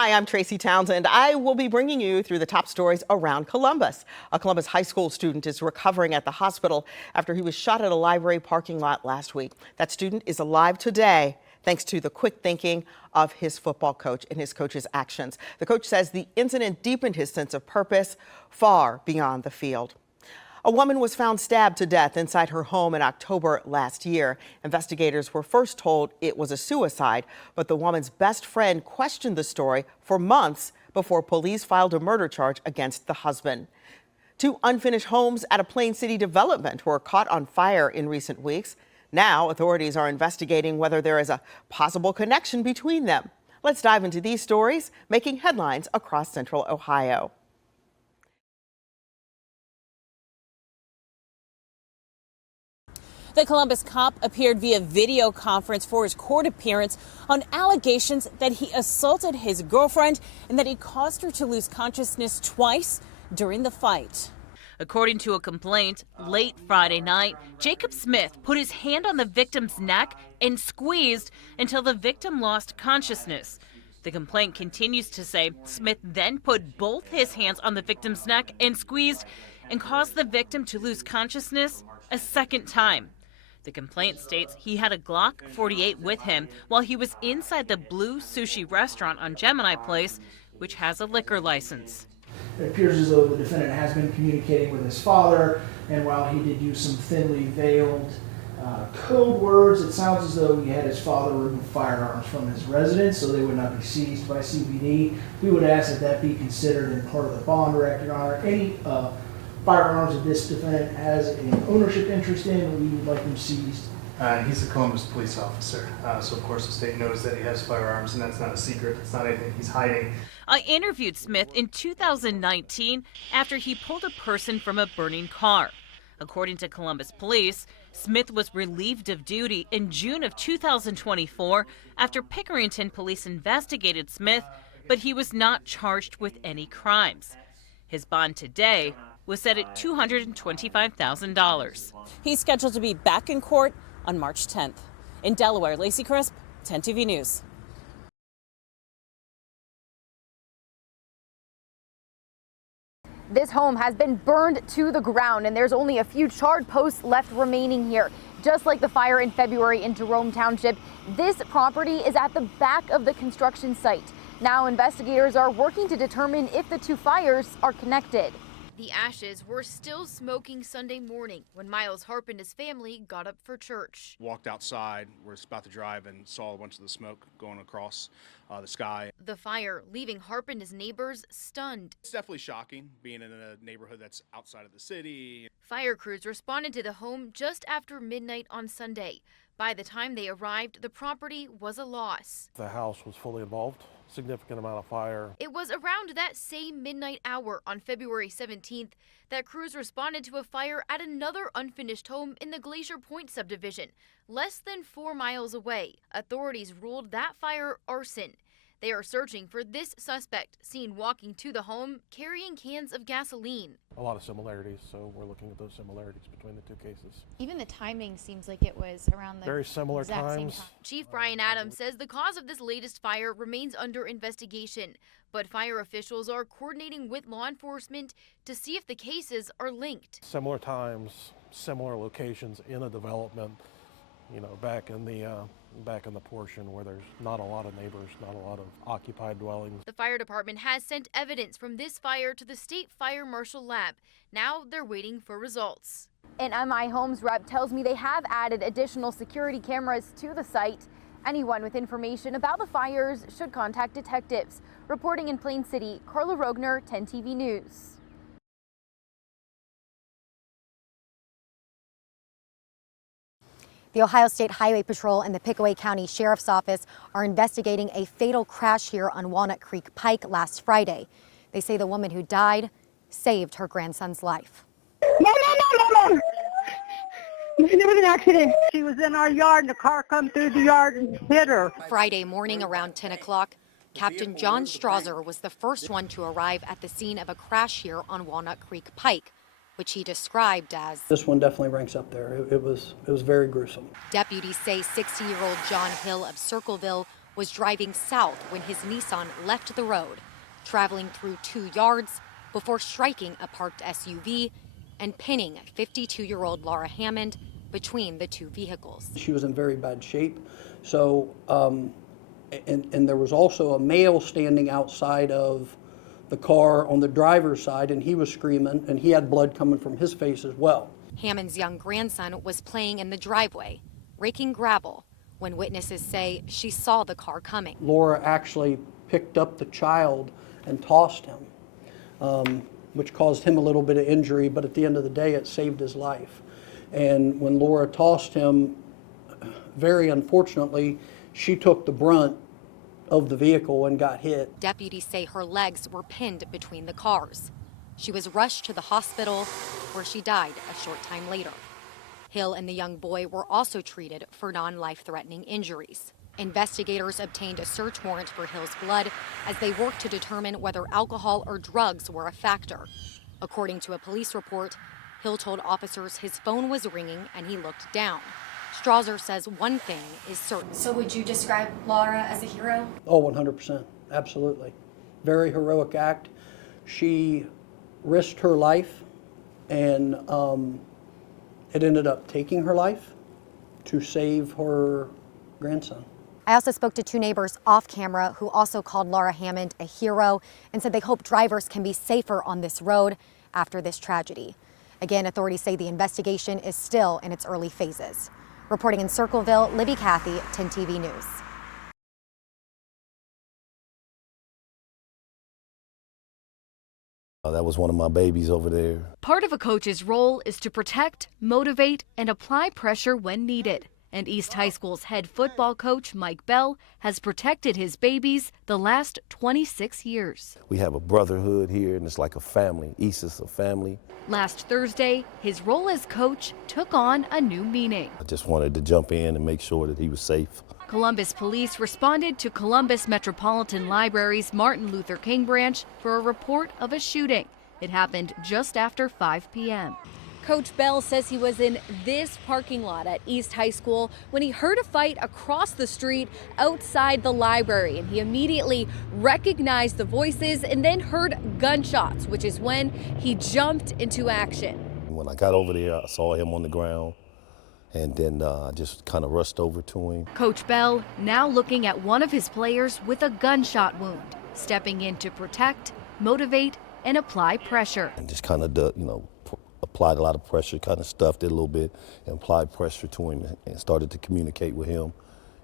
Hi, I'm Tracy Townsend. I will be bringing you through the top stories around Columbus. A Columbus high school student is recovering at the hospital after he was shot at a library parking lot last week. That student is alive today thanks to the quick thinking of his football coach and his coach's actions. The coach says the incident deepened his sense of purpose far beyond the field. A woman was found stabbed to death inside her home in October last year. Investigators were first told it was a suicide, but the woman's best friend questioned the story for months before police filed a murder charge against the husband. Two unfinished homes at a Plain City development were caught on fire in recent weeks. Now, authorities are investigating whether there is a possible connection between them. Let's dive into these stories making headlines across Central Ohio. The Columbus cop appeared via video conference for his court appearance on allegations that he assaulted his girlfriend and that he caused her to lose consciousness twice during the fight. According to a complaint, late Friday night, Jacob Smith put his hand on the victim's neck and squeezed until the victim lost consciousness. The complaint continues to say Smith then put both his hands on the victim's neck and squeezed and caused the victim to lose consciousness a second time. The complaint states he had a Glock 48 with him while he was inside the Blue Sushi restaurant on Gemini Place, which has a liquor license. It appears as though the defendant has been communicating with his father, and while he did use some thinly veiled code words, it sounds as though he had his father remove firearms from his residence so they would not be seized by CPD. We would ask that that be considered in part of the bond rec, Your Honor. Any firearms that this defendant has an ownership interest in, we would like them seized. He's a Columbus police officer, so of course the state knows that he has firearms, and that's not a secret. It's not anything he's hiding. I interviewed Smith in 2019 after he pulled a person from a burning car. According to Columbus police, Smith was relieved of duty in June of 2024 after Pickerington police investigated Smith, but he was not charged with any crimes. His bond today was set at $225,000. He's scheduled to be back in court on March 10th. In Delaware, Lacey Crisp, 10 TV News. This home has been burned to the ground, and there's only a few charred posts left remaining here. Just like the fire in February in Jerome Township, this property is at the back of the construction site. Now investigators are working to determine if the two fires are connected. The ashes were still smoking Sunday morning when Miles Harp and his family got up for church. Walked outside, was about to drive, and saw a bunch of the smoke going across the sky. The fire leaving Harp and his neighbors stunned. It's definitely shocking being in a neighborhood that's outside of the city. Fire crews responded to the home just after midnight on Sunday. By the time they arrived, the property was a loss. The house was fully involved. Significant amount of fire. It was around that same midnight hour on February 17th that crews responded to a fire at another unfinished home in the Glacier Point subdivision, less than 4 miles away. Authorities ruled that fire arson. They are searching for this suspect seen walking to the home carrying cans of gasoline. A lot of similarities, so we're looking at those similarities between the two cases. Even the timing seems like it was around the very similar exact same times. time. Chief Brian Adams says the cause of this latest fire remains under investigation, but fire officials are coordinating with law enforcement to see if the cases are linked. Similar times, similar locations in a development, back in the portion where there's not a lot of neighbors, not a lot of occupied dwellings. The fire department has sent evidence from this fire to the State Fire Marshal Lab. Now they're waiting for results. An MI Homes rep tells me they have added additional security cameras to the site. Anyone with information about the fires should contact detectives. Reporting in Plain City, Carla Rogner, 10 TV News. The Ohio State Highway Patrol and the Pickaway County Sheriff's Office are investigating a fatal crash here on Walnut Creek Pike last Friday. They say the woman who died saved her grandson's life. No. There was an accident. She was in our yard and the car come through the yard and hit her. Friday morning around 10 o'clock, Captain John Strasser was the first one to arrive at the scene of a crash here on Walnut Creek Pike, which he described as... This one definitely ranks up there. It was very gruesome. Deputies say 60-year-old John Hill of Circleville was driving south when his Nissan left the road, traveling through 2 yards before striking a parked SUV and pinning 52-year-old Laura Hammond between the two vehicles. She was in very bad shape. So, and there was also a male standing outside of the car on the driver's side, and he was screaming, and he had blood coming from his face as well. Hammond's young grandson was playing in the driveway, raking gravel, when witnesses say she saw the car coming. Laura actually picked up the child and tossed him, which caused him a little bit of injury, but at the end of the day, it saved his life. And when Laura tossed him, very unfortunately, she took the brunt of the vehicle and got hit. Deputies say her legs were pinned between the cars. She was rushed to the hospital, where she died a short time later. Hill and the young boy were also treated for non-life-threatening injuries. Investigators obtained a search warrant for Hill's blood as they worked to determine whether alcohol or drugs were a factor. According to a police report, Hill told officers his phone was ringing and he looked down. Strasser says one thing is certain. So would you describe Laura as a hero? Oh, 100%, absolutely. Very heroic act. She risked her life, and it ended up taking her life to save her grandson. I also spoke to 2 neighbors off camera who also called Laura Hammond a hero and said they hope drivers can be safer on this road after this tragedy. Again, authorities say the investigation is still in its early phases. Reporting in Circleville, Libby Cathy, 10 TV News. That was one of my babies over there. Part of a coach's role is to protect, motivate, and apply pressure when needed. And East High School's head football coach, Mike Bell, has protected his babies the last 26 years. We have a brotherhood here, and it's like a family. East is a family. Last Thursday, his role as coach took on a new meaning. I just wanted to jump in and make sure that he was safe. Columbus police responded to Columbus Metropolitan Library's Martin Luther King branch for a report of a shooting. It happened just after 5 p.m. Coach Bell says he was in this parking lot at East High School when he heard a fight across the street outside the library, and he immediately recognized the voices and then heard gunshots, which is when he jumped into action. When I got over there, I saw him on the ground, and then I just kind of rushed over to him. Coach Bell now looking at one of his players with a gunshot wound, stepping in to protect, motivate, and apply pressure. And just kind of, applied a lot of pressure, kind of stuffed it a little bit, and applied pressure to him and started to communicate with him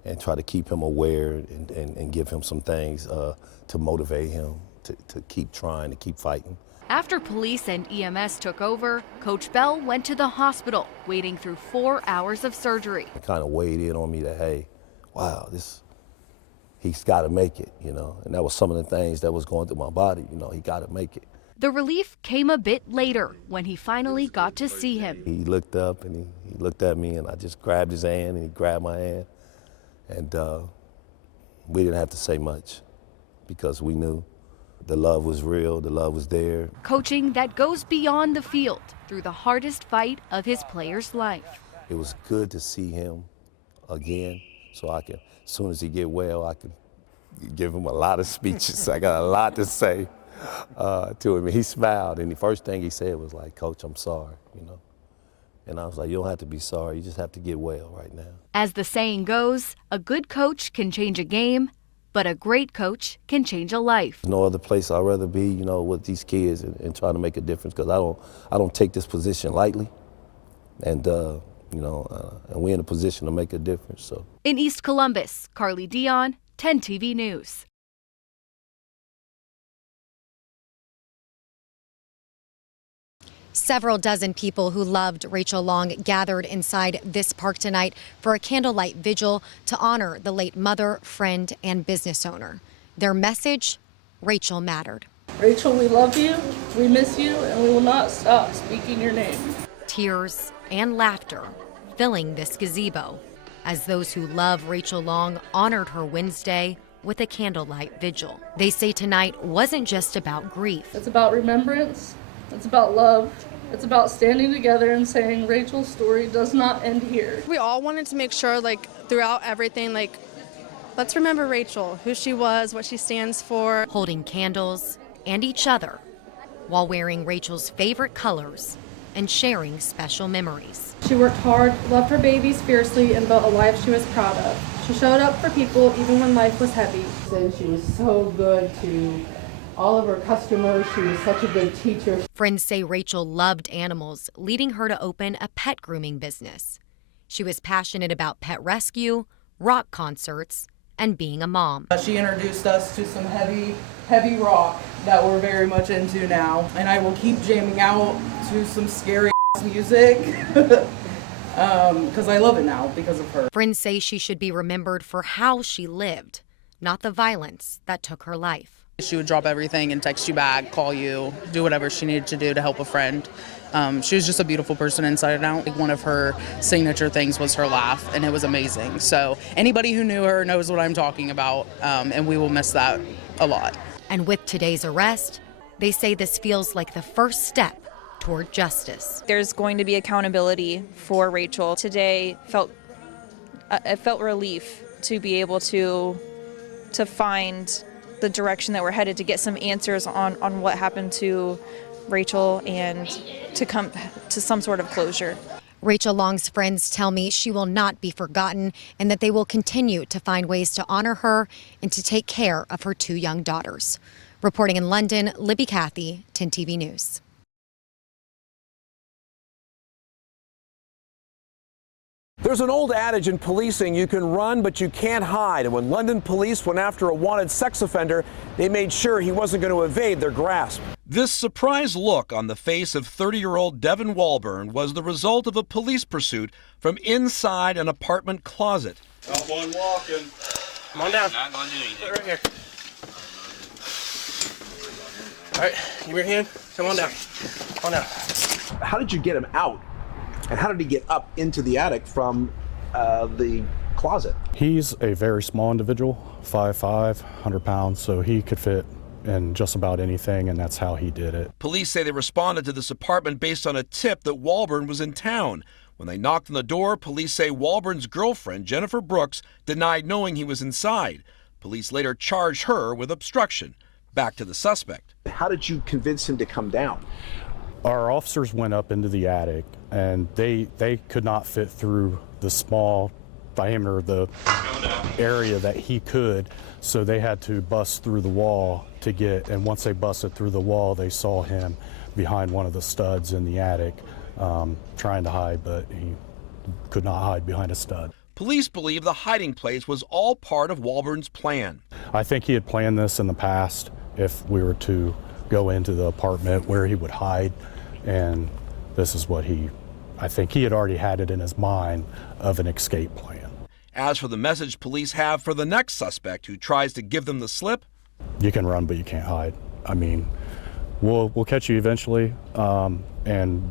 and try to keep him aware and give him some things to motivate him to keep trying, to keep fighting. After police and EMS took over, Coach Bell went to the hospital, waiting through 4 hours of surgery. It kind of weighed in on me that, hey, wow, he's got to make it, and that was some of the things that was going through my body, he got to make it. The relief came a bit later when he finally got to see him. He looked up and he looked at me, and I just grabbed his hand and he grabbed my hand. And we didn't have to say much because we knew the love was real, the love was there. Coaching that goes beyond the field through the hardest fight of his player's life. It was good to see him again so I can, as soon as he get well, I could give him a lot of speeches. I got a lot to say. To him. He smiled, and the first thing he said was like, "Coach, I'm sorry," And I was like, "You don't have to be sorry. You just have to get well right now." As the saying goes, a good coach can change a game, but a great coach can change a life. No other place I'd rather be, with these kids and trying to make a difference, because I don't take this position lightly, and we're in a position to make a difference. So. In East Columbus, Carly Dion, 10 TV News. Several dozen people who loved Rachel Long gathered inside this park tonight for a candlelight vigil to honor the late mother, friend, and business owner. Their message, Rachel mattered. Rachel, we love you, we miss you, and we will not stop speaking your name. Tears and laughter filling this gazebo as those who love Rachel Long honored her Wednesday with a candlelight vigil. They say tonight wasn't just about grief. It's about remembrance. It's about love. It's about standing together and saying Rachel's story does not end here. We all wanted to make sure, throughout everything, Let's remember Rachel, who she was, what she stands for. Holding candles and each other while wearing Rachel's favorite colors and sharing special memories. She worked hard, loved her babies fiercely, and built a life she was proud of. She showed up for people even when life was heavy. And she was so good to all of her customers. She was such a good teacher. Friends say Rachel loved animals, leading her to open a pet grooming business. She was passionate about pet rescue, rock concerts, and being a mom. She introduced us to some heavy rock that we're very much into now. And I will keep jamming out to some scary music because I love it now because of her. Friends say she should be remembered for how she lived, not the violence that took her life. She would drop everything and text you back, call you, do whatever she needed to do to help a friend. She was just a beautiful person inside and out. One of her signature things was her laugh, and it was amazing. So anybody who knew her knows what I'm talking about, and we will miss that a lot. And with today's arrest, they say this feels like the first step toward justice. There's going to be accountability for Rachel. Today it felt relief to be able to find the direction that we're headed, to get some answers on what happened to Rachel and to come to some sort of closure. Rachel Long's friends tell me she will not be forgotten and that they will continue to find ways to honor her and to take care of her 2 young daughters. Reporting in London, Libby Cathy, 10 TV News. There's an old adage in policing: you can run, but you can't hide. And when London police went after a wanted sex offender, they made sure he wasn't going to evade their grasp. This surprised look on the face of 30-year-old Devin Walburn was the result of a police pursuit from inside an apartment closet. Not one walking. Come on down. Not going to do anything. Right here. All right, give me your hand. Come on down. Come on down. How did you get him out? And how did he get up into the attic from the closet? He's a very small individual, 5'5", 100 pounds, so he could fit in just about anything, and that's how he did it. Police say they responded to this apartment based on a tip that Walburn was in town. When they knocked on the door, police say Walburn's girlfriend, Jennifer Brooks, denied knowing he was inside. Police later charged her with obstruction. Back to the suspect. How did you convince him to come down? Our officers went up into the attic, and they could not fit through the small diameter of the area that he could, so they had to bust through the wall to get, and once they busted through the wall, they saw him behind one of the studs in the attic, trying to hide, but he could not hide behind a stud. Police believe the hiding place was all part of Walburn's plan. I think he had planned this in the past, if we were to go into the apartment where he would hide, and this is what I think he had already had it in his mind of an escape plan. As for the message police have for the next suspect who tries to give them the slip, you can run, but you can't hide. I mean, we'll catch you eventually, and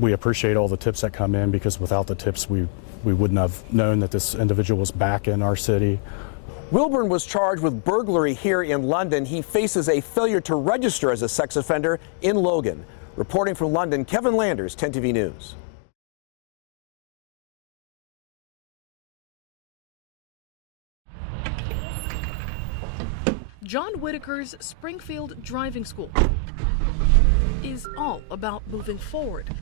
we appreciate all the tips that come in, because without the tips, we wouldn't have known that this individual was back in our city. Wilburn was charged with burglary here in London. He faces a failure to register as a sex offender in Logan. Reporting from London, Kevin Landers, 10 TV News. John Whitaker's Springfield Driving School is all about moving forward.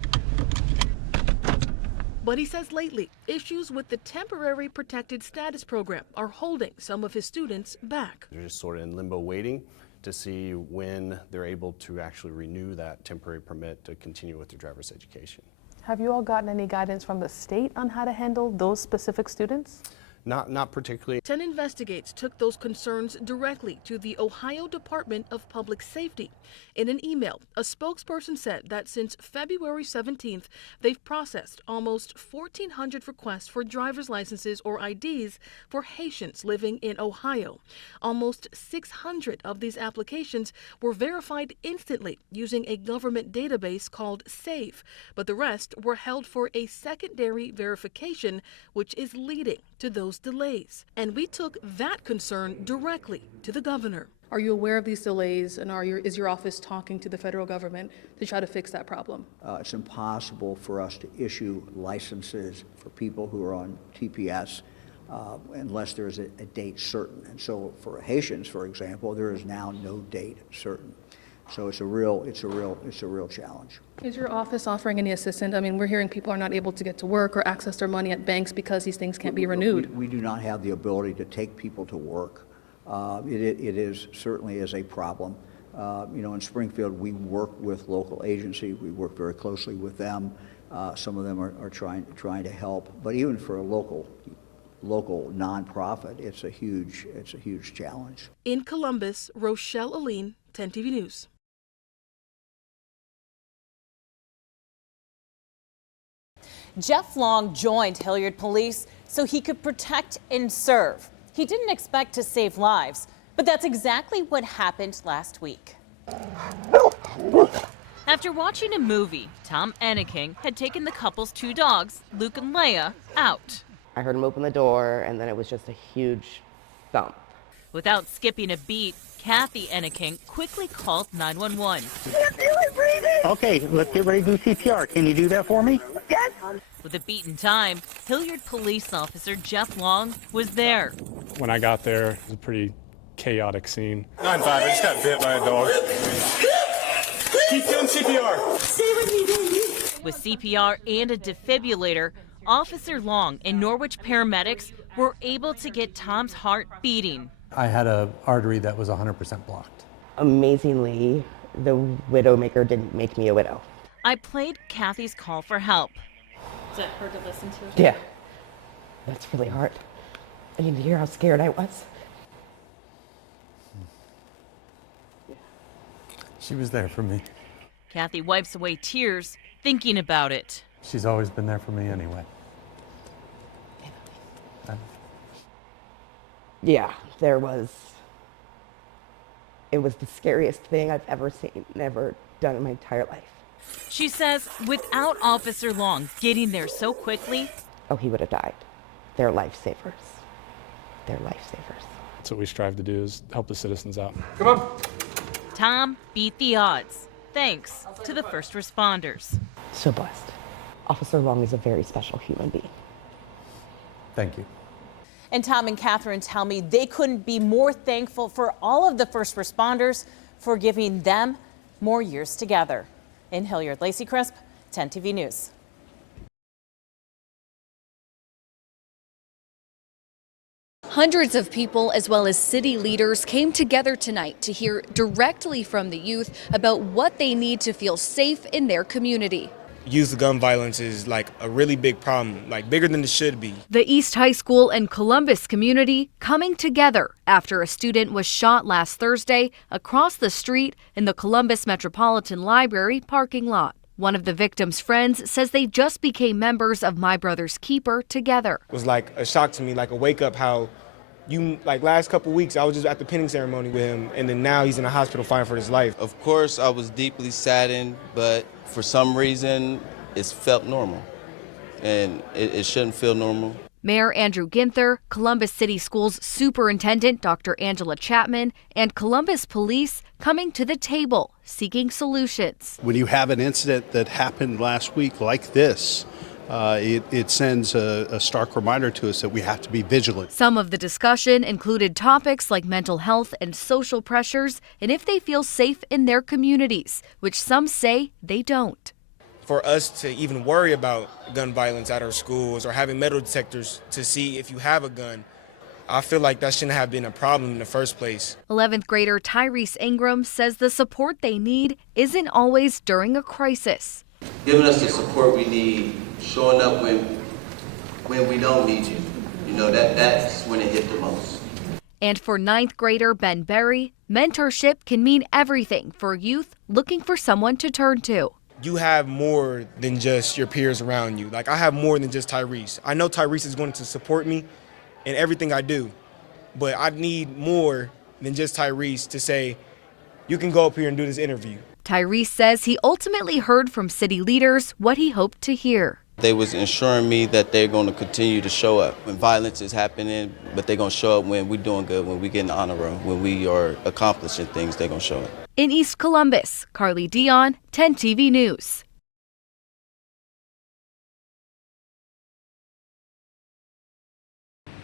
But he says lately, issues with the Temporary Protected Status Program are holding some of his students back. They're just sort of in limbo waiting to see when they're able to actually renew that temporary permit to continue with their driver's education. Have you all gotten any guidance from the state on how to handle those specific students? Not particularly. 10 Investigates took those concerns directly to the Ohio Department of Public Safety. In an email, a spokesperson said that since February 17th, they've processed almost 1,400 requests for driver's licenses or IDs for Haitians living in Ohio. Almost 600 of these applications were verified instantly using a government database called SAVE, but the rest were held for a secondary verification, which is leading to those delays. And we took that concern directly to the governor. Are you aware of these delays, and is your office talking to the federal government to try to fix that problem? It's impossible for us to issue licenses for people who are on TPS unless there is a date certain. And so for Haitians, for example, there is now no date certain. So it's a real challenge. Is your office offering any assistance? I mean, we're hearing people are not able to get to work or access their money at banks because these things can't be renewed. We do not have the ability to take people to work. It is certainly is a problem. In Springfield, we work with local agencies. We work very closely with them. Some of them are trying to help. But even for a local nonprofit, it's a huge challenge. In Columbus, Rochelle Aline, 10 TV News. Jeff Long joined Hilliard Police so he could protect and serve. He didn't expect to save lives, but that's exactly what happened last week. After watching a movie, Tom Enneking had taken the couple's 2 dogs, Luke and Leia, out. I heard him open the door, and then it was just a huge thump. Without skipping a beat, Kathy Enneking quickly called 911. Okay, let's get ready to do CPR. Can you do that for me? Yes. With a beaten time, Hilliard police officer Jeff Long was there. When I got there, it was a pretty chaotic scene. 9-5, I just got bit by a dog. Keep doing CPR. Stay with me, baby. With CPR and a defibrillator, Officer Long and Norwich paramedics were able to get Tom's heart beating. I had an artery that was 100% blocked. Amazingly, the Widowmaker didn't make me a widow. I played Kathy's call for help. Is that hard to listen to? Yeah, that's really hard. I need to hear how scared I was. She was there for me. Kathy wipes away tears, thinking about it. She's always been there for me anyway. Yeah, it was the scariest thing I've ever seen, ever done in my entire life. She says without Officer Long getting there so quickly, oh, he would have died. They're lifesavers. They're lifesavers. That's what we strive to do, is help the citizens out. Come on. Tom beat the odds, thanks to the first responders. So blessed. Officer Long is a very special human being. Thank you. And Tom and Catherine tell me they couldn't be more thankful for all of the first responders for giving them more years together. In Hilliard, Lacey Crisp, 10 TV News. Hundreds of people, as well as city leaders, came together tonight to hear directly from the youth about what they need to feel safe in their community. Youth gun violence is like a really big problem, like bigger than it should be. The East High School and Columbus community coming together after a student was shot last Thursday across the street in the Columbus Metropolitan Library parking lot. One of the victim's friends says they just became members of My Brother's Keeper together. It was like a shock to me, like a wake up how last couple weeks I was just at the pinning ceremony with him, and then now he's in a hospital fighting for his life. Of course, I was deeply saddened, but for some reason, it's felt normal, and it shouldn't feel normal. Mayor Andrew Ginther, Columbus City Schools Superintendent Dr. Angela Chapman, and Columbus Police coming to the table, seeking solutions. When you have an incident that happened last week like this, it sends a stark reminder to us that we have to be vigilant. Some of the discussion included topics like mental health and social pressures, and if they feel safe in their communities, which some say they don't. For us to even worry about gun violence at our schools or having metal detectors to see if you have a gun, I feel like that shouldn't have been a problem in the first place. 11th grader Tyrese Ingram says the support they need isn't always during a crisis. Giving us the support we need, showing up when we don't need you. That's when it hit the most. And for 9th grader Ben Berry, mentorship can mean everything for youth looking for someone to turn to. You have more than just your peers around you. Like, I have more than just Tyrese. I know Tyrese is going to support me in everything I do, but I need more than just Tyrese to say, you can go up here and do this interview. Tyrese says he ultimately heard from city leaders what he hoped to hear. They was ensuring me that they're going to continue to show up when violence is happening, but they're going to show up when we're doing good, when we get in the honor room, when we are accomplishing things, they're going to show up. In East Columbus, Carly Dion, 10 TV News.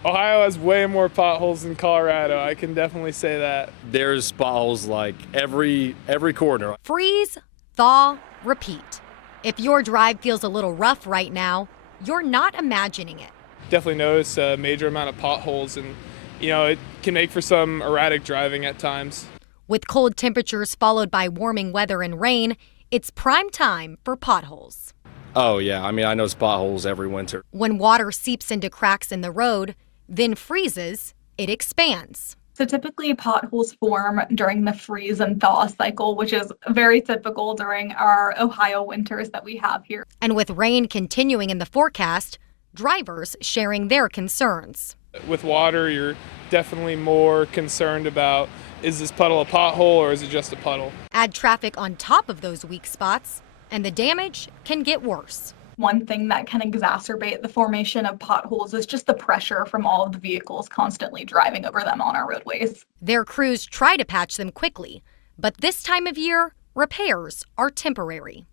Ohio has way more potholes than Colorado. I can definitely say that. There's potholes like every corner. Freeze, thaw, repeat. If your drive feels a little rough right now, you're not imagining it. Definitely notice a major amount of potholes, and it can make for some erratic driving at times. With cold temperatures followed by warming weather and rain, it's prime time for potholes. Oh yeah, I notice potholes every winter. When water seeps into cracks in the road, then freezes, it expands. So typically potholes form during the freeze and thaw cycle, which is very typical during our Ohio winters that we have here. And with rain continuing in the forecast, drivers sharing their concerns. With water, you're definitely more concerned about, is this puddle a pothole or is it just a puddle? Add traffic on top of those weak spots, and the damage can get worse. One thing that can exacerbate the formation of potholes is just the pressure from all of the vehicles constantly driving over them on our roadways. Their crews try to patch them quickly, but this time of year, repairs are temporary.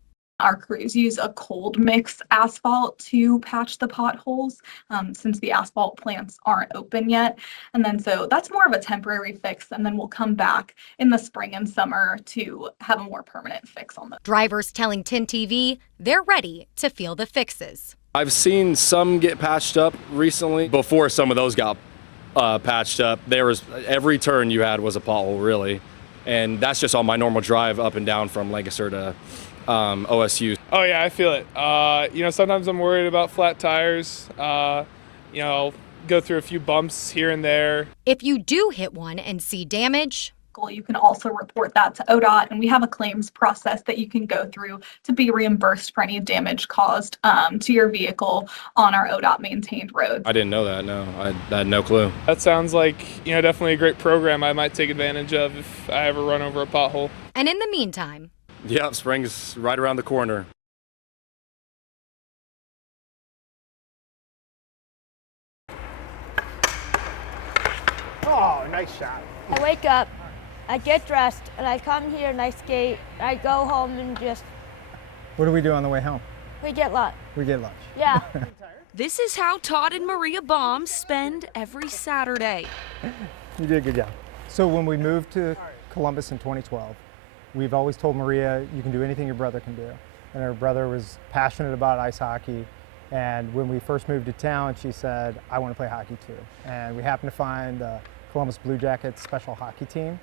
Our crews use a cold mix asphalt to patch the potholes since the asphalt plants aren't open yet. And then so that's more of a temporary fix, and then we'll come back in the spring and summer to have a more permanent fix on them. Drivers telling 10 TV they're ready to feel the fixes. I've seen some get patched up recently. Before some of those got patched up, there was every turn you had was a pothole really, and that's just on my normal drive up and down from Lancaster to OSU. Oh yeah, I feel it. Sometimes I'm worried about flat tires. I'll go through a few bumps here and there. If you do hit one and see damage, you can also report that to ODOT, and we have a claims process that you can go through to be reimbursed for any damage caused to your vehicle on our ODOT maintained roads. I didn't know that, no. I had no clue. That sounds like, definitely a great program I might take advantage of if I ever run over a pothole. And in the meantime, yeah, spring's right around the corner. Oh, nice shot. I wake up, I get dressed, and I come here and I skate. I go home and just... What do we do on the way home? We get lunch. We get lunch. Yeah. This is how Todd and Maria Baum spend every Saturday. You did a good job. So when we moved to Columbus in 2012, we've always told Maria, you can do anything your brother can do. And her brother was passionate about ice hockey. And when we first moved to town, she said, I want to play hockey too. And we happened to find the Columbus Blue Jackets special hockey team.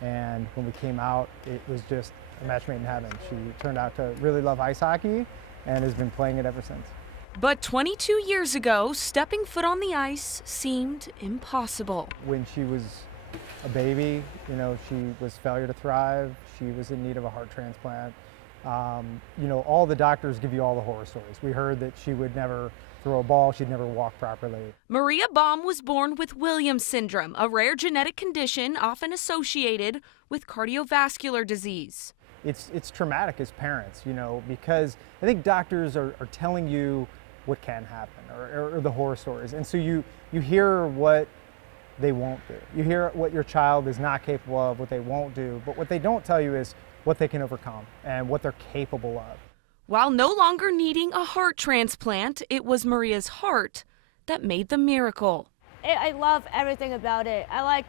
And when we came out, it was just a match made in heaven. She turned out to really love ice hockey and has been playing it ever since. But 22 years ago, stepping foot on the ice seemed impossible. When she was a baby, she was failure to thrive. She was in need of a heart transplant. All the doctors give you all the horror stories. We heard that she would never throw a ball, she'd never walk properly. Maria Baum was born with Williams syndrome, a rare genetic condition often associated with cardiovascular disease. It's traumatic as parents, because I think doctors are telling you what can happen or the horror stories. And so you hear what they won't do. You hear what your child is not capable of, what they won't do, but what they don't tell you is what they can overcome and what they're capable of. While no longer needing a heart transplant, it was Maria's heart that made the miracle. I love everything about it. I like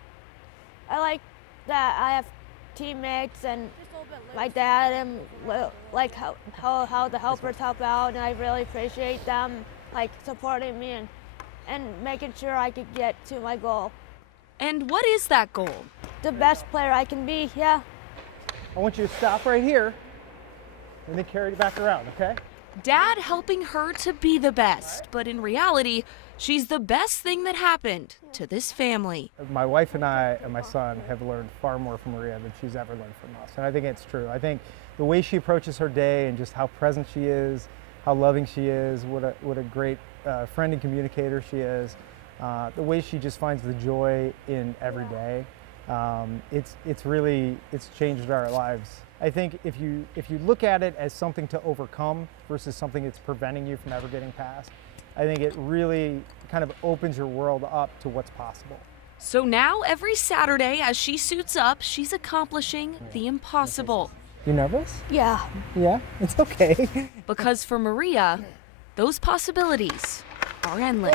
that I have teammates and my dad and like how the helpers help out, and I really appreciate them supporting me and making sure I could get to my goal. And what is that goal? The best player I can be, yeah. I want you to stop right here and then carry it back around, okay? Dad helping her to be the best, but in reality, she's the best thing that happened to this family. My wife and I and my son have learned far more from Maria than she's ever learned from us, and I think it's true. I think the way she approaches her day and just how present she is, how loving she is, what a great friend and communicator she is, the way she just finds the joy in every day, it's changed our lives. I think if you look at it as something to overcome versus something that's preventing you from ever getting past, I think it really kind of opens your world up to what's possible. So now every Saturday as she suits up, she's accomplishing the impossible. You nervous? Yeah. Yeah, it's okay. Because for Maria, those possibilities are endless.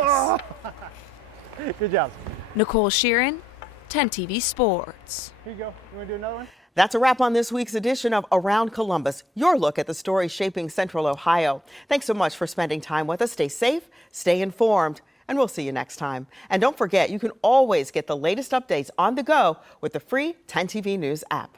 Good job. Nicole Sheeran, 10 TV Sports. Here you go. You want to do another one? That's a wrap on this week's edition of Around Columbus, your look at the stories shaping Central Ohio. Thanks so much for spending time with us. Stay safe, stay informed, and we'll see you next time. And don't forget, you can always get the latest updates on the go with the free 10 TV News app.